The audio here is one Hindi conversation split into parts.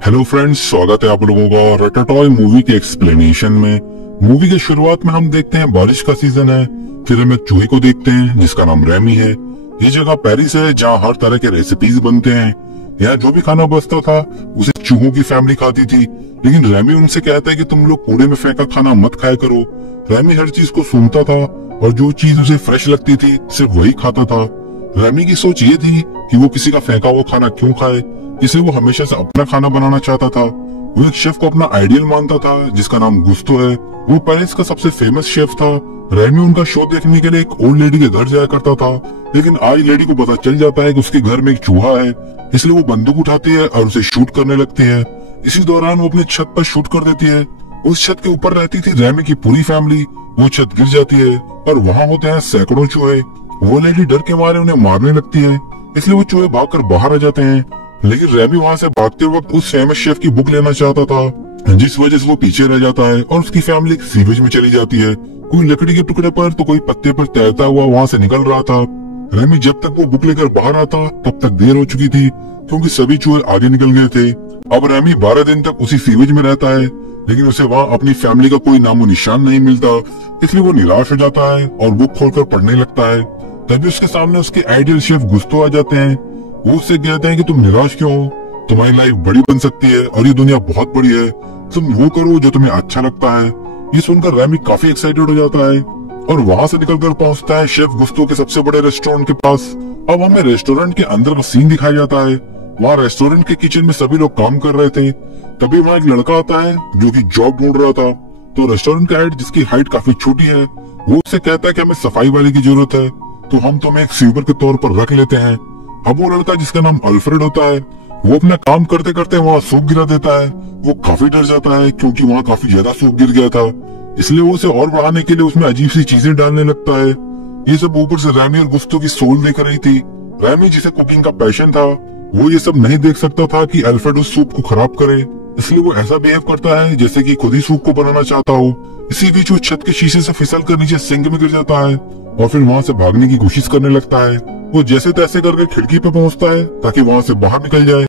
हेलो फ्रेंड्स, स्वागत है आप लोगों का रटाटॉय मूवी के एक्सप्लेनेशन में। मूवी के शुरुआत में हम देखते हैं बारिश का सीजन है। फिर हम एक चूहे को देखते हैं जिसका नाम रेमी है। ये जगह पेरिस है जहाँ हर तरह के रेसिपीज बनते हैं। यहाँ जो भी खाना बचता था उसे चूहों की फैमिली खाती थी, लेकिन रेमी उनसे कहता है कि तुम लोग कूड़े में फेंका खाना मत खाया करो। रेमी हर चीज को सुनता था और जो चीज उसे फ्रेश लगती थी सिर्फ वही खाता था। रेमी की सोच ये थी कि वो किसी का फेंका हुआ खाना क्यों खाए, इसे वो हमेशा से अपना खाना बनाना चाहता था। वो एक शेफ को अपना आइडियल मानता था जिसका नाम गुस्तो है। वो पेरिस का सबसे फेमस शेफ था। रेमी उनका शो देखने के लिए एक ओल्ड लेडी के घर जाया करता था, लेकिन आज लेडी को पता चल जाता है कि उसके घर में एक चूहा है, इसलिए वो बंदूक उठाती है और उसे शूट करने लगती है। इसी दौरान वो अपनी छत पर शूट कर देती है। उस छत के ऊपर रहती थी रेमी की पूरी फैमिली। वो छत गिर जाती है और वहाँ होते हैं सैकड़ों चूहे। वो लेडी डर के मारे उन्हें मारने लगती है, इसलिए वो चूहे भागकर बाहर आ जाते हैं। लेकिन रेमी वहाँ से भागते वक्त उस फेमस शेफ की बुक लेना चाहता था, जिस वजह से वो पीछे रह जाता है और उसकी फैमिली एक सीवेज में चली जाती है। कोई लकड़ी के टुकड़े पर तो कोई पत्ते पर तैरता हुआ वहाँ से निकल रहा था। रेमी जब तक वो बुक लेकर बाहर आता तब तक देर हो चुकी थी, क्योंकि सभी चूहे आगे निकल गए थे। अब रेमी 12 दिन तक उसी सीवेज में रहता है, लेकिन उसे वहाँ अपनी फैमिली का कोई नामो निशान नहीं मिलता, इसलिए वो निराश हो जाता है और बुक खोलकर पढ़ने लगता है। तभी उसके सामने उसके आइडियल शेफ गुस्तो आ जाते हैं। वो उससे कहते हैं कि तुम निराश क्यों हो, तुम्हारी लाइफ बड़ी बन सकती है और ये दुनिया बहुत बड़ी है, तुम वो करो जो तुम्हें अच्छा लगता है। ये सुनकर रेमी काफी एक्साइटेड हो जाता है और वहाँ से निकलकर पहुँचता है शेफ गुस्तो के सबसे बड़े रेस्टोरेंट के पास। अब हमें रेस्टोरेंट के अंदर का सीन दिखाया जाता है। वहाँ रेस्टोरेंट के किचन में सभी लोग काम कर रहे थे। तभी वहाँ एक लड़का आता है जो की जॉब ढूंढ रहा था। तो रेस्टोरेंट का हेड, जिसकी हाइट काफी छोटी है, वो उससे कहता है कि हमें सफाई वाले की जरूरत है, तो हम तुम्हें एक स्वीपर के तौर पर रख लेते हैं। अब वो लड़का, जिसका नाम अल्फ्रेड होता है, वो अपना काम करते करते वहाँ सूप गिरा देता है। वो काफी डर जाता है क्योंकि वहाँ काफी ज्यादा सूप गिर गया था, इसलिए वो उसे और बढ़ाने के लिए उसमें अजीब सी चीजें डालने लगता है। ये सब ऊपर से रेमी और गुस्तो की सोल देख रही थी। रेमी, जिसे कुकिंग का पैशन था, वो ये सब नहीं देख सकता था कि अल्फ्रेड उस सूप को खराब करे, इसलिए वो ऐसा बिहेव करता है जैसे कि खुद ही सूप को बनाना चाहता हो। इसी बीच वो छत के शीशे से फिसल कर नीचे सिंक में गिर जाता है और फिर वहाँ से भागने की कोशिश करने लगता है। वो जैसे तैसे करके खिड़की पे पहुँचता है ताकि वहाँ से बाहर निकल जाए,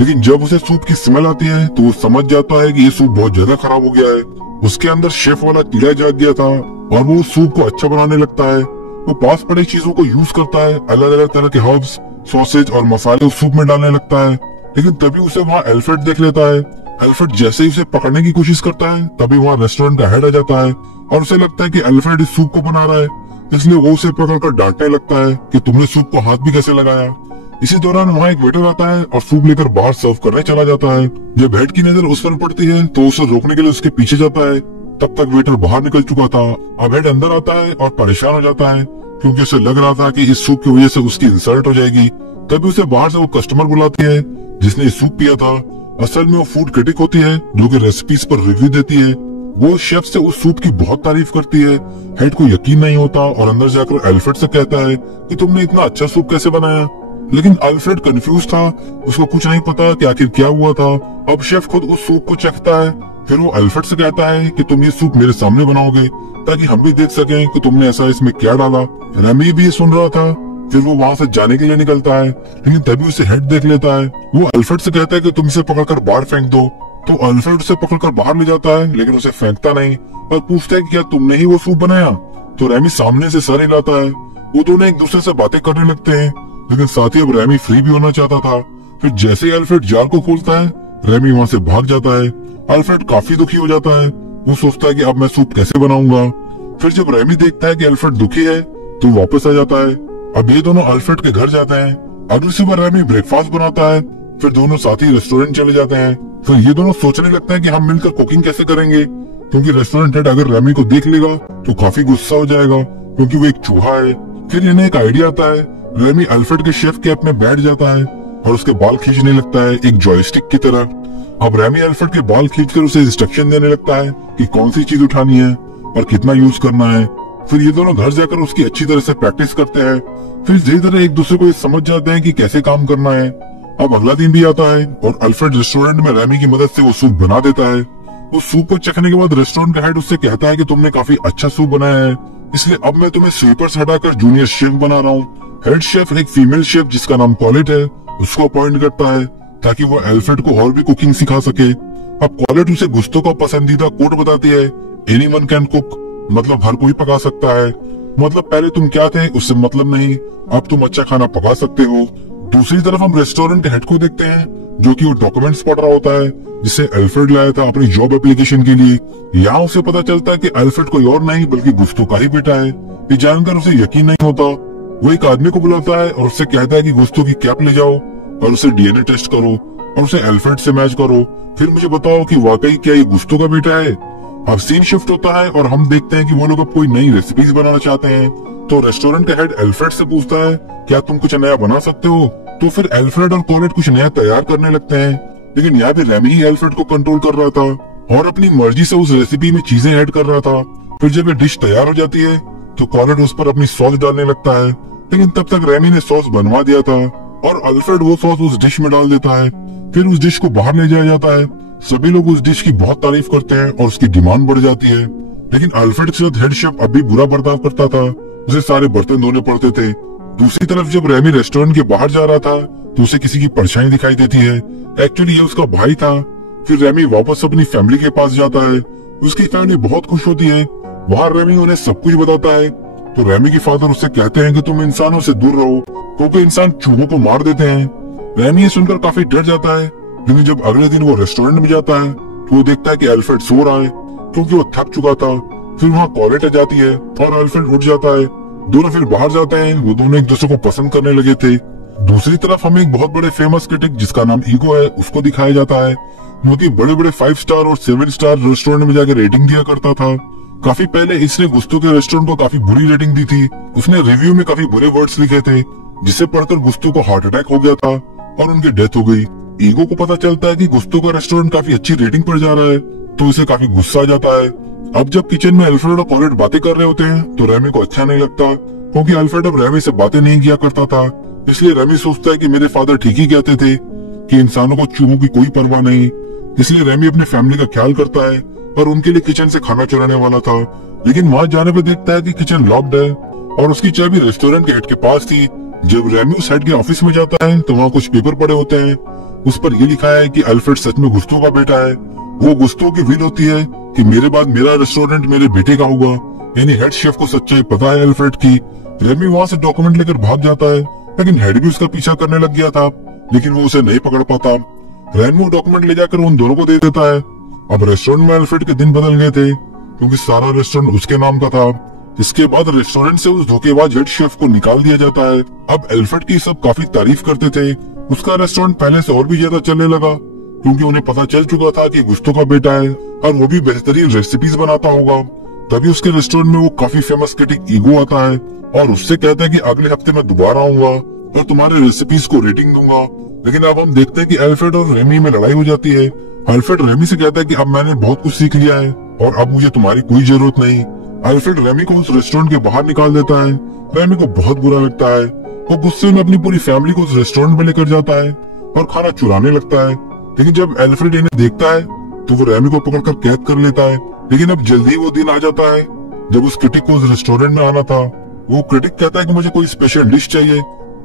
लेकिन जब उसे सूप की स्मेल आती है तो वो समझ जाता है कि ये सूप बहुत ज्यादा खराब हो गया है। उसके अंदर शेफ वाला कीड़ा जाग गया था और वो सूप को अच्छा बनाने लगता है। वो पास पड़ी चीजों को यूज करता है, अलग अलग तरह के हर्ब्स, सॉसेज और मसाले उस सूप में डालने लगता है। लेकिन तभी उसे वहाँ अल्फ्रेड देख लेता है। अल्फ्रेड जैसे ही उसे पकड़ने की कोशिश करता है तभी वहाँ रेस्टोरेंट का हेड आ जाता है और उसे लगता है कि अल्फ्रेड इस सूप को बना रहा है, इसलिए वो उसे पकड़कर डांटने लगता है कि तुमने सूप को हाथ भी कैसे लगाया। इसी दौरान वहाँ एक वेटर आता है और सूप लेकर बाहर सर्व करने चला जाता है। जब हेड की नजर उस पर पड़ती है तो उसे रोकने के लिए उसके पीछे जाता है। तब तक वेटर बाहर निकल चुका था। अब हेड अंदर आता है और परेशान हो जाता है क्योंकि उसे लग रहा था कि इस सूप की वजह से उसकी इंसल्ट हो जाएगी। तभी उसे बाहर से वो कस्टमर बुलाती है जिसने ये सूप पिया था। असल में वो फूड क्रिटिक होती है जो कि रेसिपीज पर रिव्यू देती है। वो शेफ से उस सूप की बहुत तारीफ करती है। हेड को यकीन नहीं होता और अंदर जाकर अल्फ्रेड से कहता है कि तुमने इतना अच्छा सूप कैसे बनाया। लेकिन अल्फ्रेड कंफ्यूज था, उसको कुछ नहीं पता कि आखिर क्या हुआ था। अब शेफ खुद उस सूप को चखता है। फिर वो अल्फ्रेड से कहता है कि तुम ये सूप मेरे सामने बनाओगे ताकि हम भी देख सकें कि तुमने ऐसा इसमें क्या डाला। रेमी भी ये सुन रहा था। फिर वो वहाँ से जाने के लिए निकलता है, लेकिन तभी उसे हेड देख लेता है। वो अल्फ्रेड से कहता है कि तुम इसे पकड़कर बाहर फेंक दो। तो अल्फ्रेड उसे पकड़कर बाहर ले जाता है, लेकिन उसे फेंकता नहीं और पूछता है कि क्या तुमने ही वो सूप बनाया। तो रेमी सामने से सर हिलाता है। वो दोनों एक दूसरे से बातें करने लगते हैं, लेकिन साथ ही अब रेमी फ्री भी होना चाहता था। फिर जैसे ही अल्फ्रेड जाल को खोलता है, रेमी वहाँ से भाग जाता है। अल्फ्रेड काफी दुखी हो जाता है। वो सोचता है कि अब मैं सूप कैसे बनाऊंगा। फिर जब रेमी देखता है कि अल्फ्रेड दुखी है तो वापस आ जाता है। अब ये दोनों अल्फ्रेड के घर जाते हैं। अगली सुबह रेमी ब्रेकफास्ट बनाता है। फिर दोनों साथ ही रेस्टोरेंट चले जाते हैं। फिर ये दोनों सोचने लगते हैं कि हम मिलकर कुकिंग कैसे करेंगे, क्योंकि रेस्टोरेंट हेड अगर रेमी को देख लेगा तो काफी गुस्सा हो जाएगा क्योंकि वो एक चूहा है। फिर इन्हें एक आइडिया आता है। रेमी अल्फ्रेड के शेफ कैप में बैठ जाता है और उसके बाल खींचने लगता है एक जॉयस्टिक की तरह। अब रेमी अल्फ्रेड के बाल खींचकर उसे इंस्ट्रक्शन देने लगता है कि कौन सी चीज उठानी है और कितना यूज करना है। फिर ये दोनों घर जाकर उसकी अच्छी तरह से प्रैक्टिस करते हैं। फिर धीरे धीरे एक दूसरे को ये समझ जाते हैं कि कैसे काम करना है। अब अगला दिन भी आता है और अल्फ्रेड रेस्टोरेंट में रेमी की मदद से वो सूप बना देता है। वो सूप को चखने के बाद रेस्टोरेंट का हेड उससे कहता है कि तुमने काफी अच्छा सूप बनाया है, इसलिए अब मैं तुम्हें स्वीपर्स हटाकर जूनियर शेफ बना रहा हूँ। हेड शेफ एक फीमेल शेफ जिसका नाम पॉलेट है उसको अपॉइंट करता है। ताकि वो एल्फ्रेड को और भी कुकिंग सिखा सके। अब कॉलेट उसे गुस्तो का पसंदीदा कोट बताती है, एनीवन कैन कुक, मतलब हर कोई पका सकता है। मतलब पहले तुम क्या थे उससे मतलब नहीं, अब तुम अच्छा खाना पका सकते हो। दूसरी तरफ हम रेस्टोरेंट के हेड को देखते हैं, जो कि वो डॉक्यूमेंट्स पढ़ रहा होता है जिसे एल्फ्रेड लाया था अपनी जॉब एप्लीकेशन के लिए। यहाँ उसे पता चलता है कि एल्फ्रेड कोई और नहीं बल्कि गुस्तो का ही बेटा है। ये जानकर उसे यकीन नहीं होता। वो एक आदमी को बुलाता है और उससे कहता है कि गुस्तो की कैप ले जाओ और उसे डीएनए टेस्ट करो और उसे एल्फ्रेड से मैच करो, फिर मुझे बताओ कि वाकई क्या ये गुस्तो का बेटा है। अब सीन शिफ्ट होता है और हम देखते हैं कि वो लोग अब कोई नई रेसिपीज बनाना चाहते हैं। तो रेस्टोरेंट का हेड एल्फ्रेड से पूछता है, क्या तुम कुछ नया बना सकते हो? तो फिर एल्फ्रेड और कॉलेट कुछ नया तैयार करने लगते हैं, लेकिन यहाँ पे रेमी ही एल्फ्रेड को कंट्रोल कर रहा था और अपनी मर्जी से उस रेसिपी में चीजें ऐड कर रहा था। फिर जब ये डिश तैयार हो जाती है तो कॉलेट उस पर अपनी सॉस डालने लगता है, लेकिन तब तक रेमी ने सॉस बनवा दिया था और अल्फ्रेड वो सॉस उस डिश में डाल देता है। फिर उस डिश को बाहर ले जाया जाता है। सभी लोग उस डिश की बहुत तारीफ करते हैं और उसकी डिमांड बढ़ जाती है, लेकिन अल्फ्रेड के साथ हेड शेफ अभी बुरा बर्ताव करता था, उसे सारे बर्तन धोने पड़ते थे। दूसरी तरफ जब रेमी रेस्टोरेंट के बाहर जा रहा था तो उसे किसी की परछाई दिखाई देती है। एक्चुअली ये उसका भाई था। फिर रेमी वापस अपनी फैमिली के पास जाता है। उसकी फैमिली बहुत खुश होती है। वहाँ रेमी उन्हें सब कुछ बताता है। तो रेमी के फादर उससे कहते हैं कि तुम इंसानों से दूर रहो क्योंकि इंसान चूहों को मार देते हैं। रेमी ये सुनकर काफी डर जाता है, लेकिन जब अगले दिन वो रेस्टोरेंट में जाता है तो वो देखता है कि एल्फ्रेड सो रहा है क्योंकि वो थक चुका था। फिर वहाँ कॉलेट आ जाती है और एल्फ्रेड उठ जाता है। दोनों फिर बाहर जाते हैं। वो दोनों एक दूसरे को पसंद करने लगे थे। दूसरी तरफ हमें एक बहुत बड़े फेमस क्रिटिक जिसका नाम ईगो है उसको दिखाया जाता है, जो कि बड़े बड़े 5 स्टार और 7 स्टार रेस्टोरेंट में जाकर रेटिंग दिया करता था। काफी पहले इसने गुस्तो के रेस्टोरेंट को काफी बुरी रेटिंग दी थी। उसने रिव्यू में काफी बुरे वर्ड्स लिखे थे जिसे पढ़कर गुस्तो को हार्ट अटैक हो गया था और उनकी डेथ हो गई। ईगो को पता चलता है कि गुस्तो का रेस्टोरेंट काफी अच्छी रेटिंग पर जा रहा है तो उसे काफी गुस्सा आ जाता है। अब जब किचन में एल्फ्रेड और कॉलेट बातें कर रहे होते हैं तो रेमी को अच्छा नहीं लगता क्योंकि एल्फ्रेड अब रेमी से बातें नहीं किया करता था। इसलिए रेमी सोचता है कि मेरे फादर ठीक ही कहते थे कि इंसानों को चूहों की कोई परवाह नहीं। इसलिए रेमी अपने फैमिली का ख्याल करता है और उनके लिए किचन से खाना चुराने वाला था, लेकिन वहाँ जाने पर देखता है कि किचन लॉक्ड है और उसकी चाबी रेस्टोरेंट के हेड के पास थी। जब रेमी उस हेड के ऑफिस में जाता है तो वहाँ कुछ पेपर पड़े होते हैं। उस पर ये लिखा है कि एल्फ्रेड सच में गुस्तो का बेटा है। वो गुस्तो की विल होती है कि मेरे बाद मेरा रेस्टोरेंट मेरे बेटे का होगा, यानी हेड शेफ को सच्चाई पता है एल्फ्रेड की। रेमी वहाँ से डॉक्यूमेंट लेकर भाग जाता है, लेकिन हेड भी उसका पीछा करने लग गया था, लेकिन वो उसे नहीं पकड़ पाता। रेमी वो डॉक्यूमेंट ले जाकर उन दोनों को दे देता है। अब रेस्टोरेंट में एल्फ्रेड के दिन बदल गए थे क्योंकि सारा रेस्टोरेंट उसके नाम का था। इसके बाद रेस्टोरेंट से उस धोखेबाज हेड शेफ को निकाल दिया जाता है। अब एल्फ्रेड की सब काफी तारीफ करते थे। उसका रेस्टोरेंट पहले से और भी ज्यादा चलने लगा क्योंकि उन्हें पता चल चुका था कि गुस्तो का बेटा है और वो भी बेहतरीन रेसिपीज बनाता होगा। तभी उसके रेस्टोरेंट में वो काफी फेमस क्रिटिक ईगो आता है और उससे कहता है कि अगले हफ्ते मैं दोबारा आऊंगा और तुम्हारे रेसिपीज को रेटिंग दूंगा। लेकिन अब हम देखते हैं कि एल्फ्रेड और रेमी में लड़ाई हो जाती है। एल्फ्रेड रेमी से कहता है कि अब मैंने बहुत कुछ सीख लिया है और अब मुझे तुम्हारी कोई जरूरत नहीं। एल्फ्रेड रेमी को उस रेस्टोरेंट के बाहर निकाल देता है। रेमी को बहुत बुरा लगता है। वो गुस्से में अपनी पूरी फैमिली को उस रेस्टोरेंट में लेकर जाता है और खाना चुराने लगता है। लेकिन जब एल्फ्रेड इन्हें देखता है तो वो रेमी को पकड़कर कैद कर लेता है। लेकिन अब जल्दी वो दिन आ जाता है जब उस क्रिटिक को उस रेस्टोरेंट में आना था। वो क्रिटिक कहता है कि मुझे कोई स्पेशल डिश चाहिए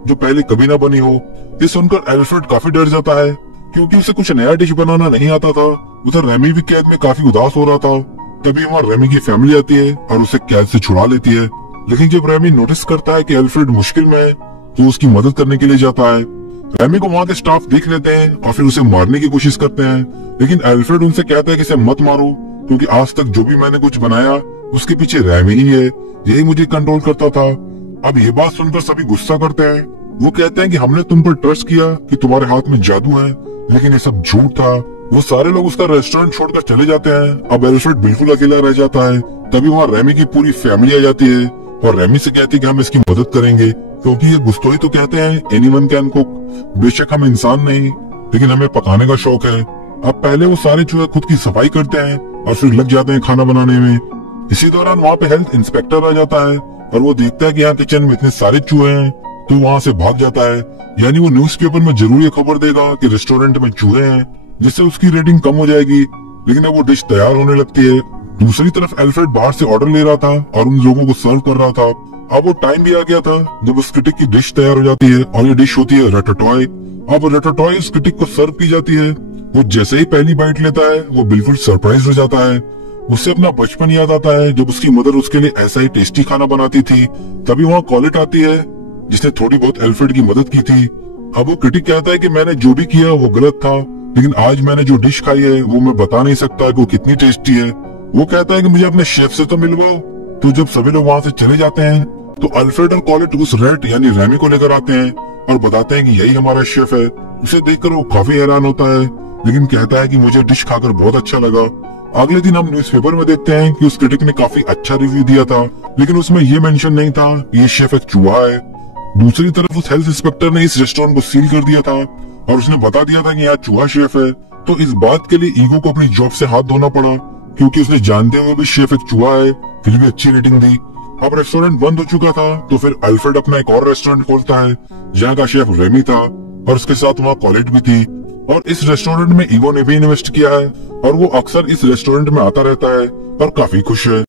जो पहले कभी ना बनी हो। ये सुनकर एल्फ्रेड काफी डर जाता है क्योंकि उसे कुछ नया डिश बनाना नहीं आता था। उधर रेमी भी कैद में काफी उदास हो रहा था। तभी वहाँ रेमी की फैमिली आती है और उसे कैद से छुड़ा लेती है। लेकिन जब रेमी नोटिस करता है कि एल्फ्रेड मुश्किल में है तो उसकी मदद करने के लिए जाता है। रेमी को वहाँ के स्टाफ देख लेते हैं और फिर उसे मारने की कोशिश करते हैं, लेकिन एल्फ्रेड उनसे कहता है कि इसे मत मारो क्योंकि आज तक जो भी मैंने कुछ बनाया उसके पीछे रेमी ही है, यही मुझे कंट्रोल करता था। अब ये बात सुनकर सभी गुस्सा करते हैं। वो कहते हैं कि हमने तुम पर ट्रस्ट किया कि तुम्हारे हाथ में जादू है, लेकिन ये सब झूठ था। वो सारे लोग उसका रेस्टोरेंट छोड़कर चले जाते हैं। अब एल्फ्रेड बिल्कुल अकेला रह जाता है। तभी वहाँ रेमी की पूरी फैमिली आ जाती है और रेमी से कहती है कि हम इसकी मदद करेंगे क्योंकि ये गुस्तो ही तो कहते हैं एनीवन कैन कुक। बेशक हम इंसान नहीं, लेकिन हमें पकाने का शौक है। अब पहले वो सारे चूहे खुद की सफाई करते हैं और फिर लग जाते हैं खाना बनाने में। इसी दौरान वहाँ पे हेल्थ इंस्पेक्टर आ जाता है और वो देखता है कि यहाँ किचन में इतने सारे चूहे हैं तो वहाँ से भाग जाता है। यानी वो न्यूज़पेपर में जरूर ये खबर देगा कि रेस्टोरेंट में चूहे हैं, जिससे उसकी रेटिंग कम हो जाएगी। लेकिन अब वो डिश तैयार होने लगती है। दूसरी तरफ एल्फ्रेड बाहर से ऑर्डर ले रहा था और उन लोगों को सर्व कर रहा था। अब वो टाइम भी आ गया था जब उस क्रिटिक की डिश तैयार हो जाती है और ये डिश होती है रैटाटॉय। अब रैटाटॉय उस क्रिटिक को सर्व की जाती है। वो जैसे ही पहली बाइट लेता है वो बिल्कुल सरप्राइज हो जाता है। उसे अपना बचपन याद आता है जब उसकी मदर उसके लिए ऐसा ही टेस्टी खाना बनाती थी। तभी वहाँ कॉलेट आती है जिसने थोड़ी बहुत एल्फ्रेड की मदद की थी। अब वो क्रिटिक कहता है कि मैंने जो भी किया वो गलत था, लेकिन आज मैंने जो डिश खाई है वो मैं बता नहीं सकता कि वो कितनी टेस्टी है। वो कहता है कि मुझे अपने शेफ से तो मिलवाओ। तो जब सभी लोग वहाँ से चले जाते हैं तो अल्फ्रेड और कॉलेट उस रेट यानी रेमी को लेकर आते हैं और बताते हैं कि यही हमारा शेफ है। उसे देखकर वो काफी हैरान होता है, लेकिन कहता है कि मुझे डिश खाकर बहुत अच्छा लगा। अगले दिन हम न्यूज़पेपर में देखते हैं कि उस क्रिटिक ने काफी अच्छा रिव्यू दिया था, लेकिन उसमें ये मेंशन नहीं था कि ये शेफ एक चूहा है। दूसरी तरफ उस हेल्थ इंस्पेक्टर ने इस रेस्टोरेंट को सील कर दिया था और उसने बता दिया था कि यहाँ चूहा शेफ है। तो इस बात के लिए ईगो को अपनी जॉब से हाथ धोना पड़ा, क्योंकि उसने जानते हुए भी शेफ एक चूहा है फिर भी अच्छी रेटिंग दी। अब रेस्टोरेंट बंद हो चुका था तो फिर अल्फ्रेड अपना एक और रेस्टोरेंट खोलता है जहाँ का शेफ रेमी था और उसके साथ वहाँ कॉलेट भी थी। और इस रेस्टोरेंट में ईगो ने भी इन्वेस्ट किया है और वो अक्सर इस रेस्टोरेंट में आता रहता है और काफी खुश है।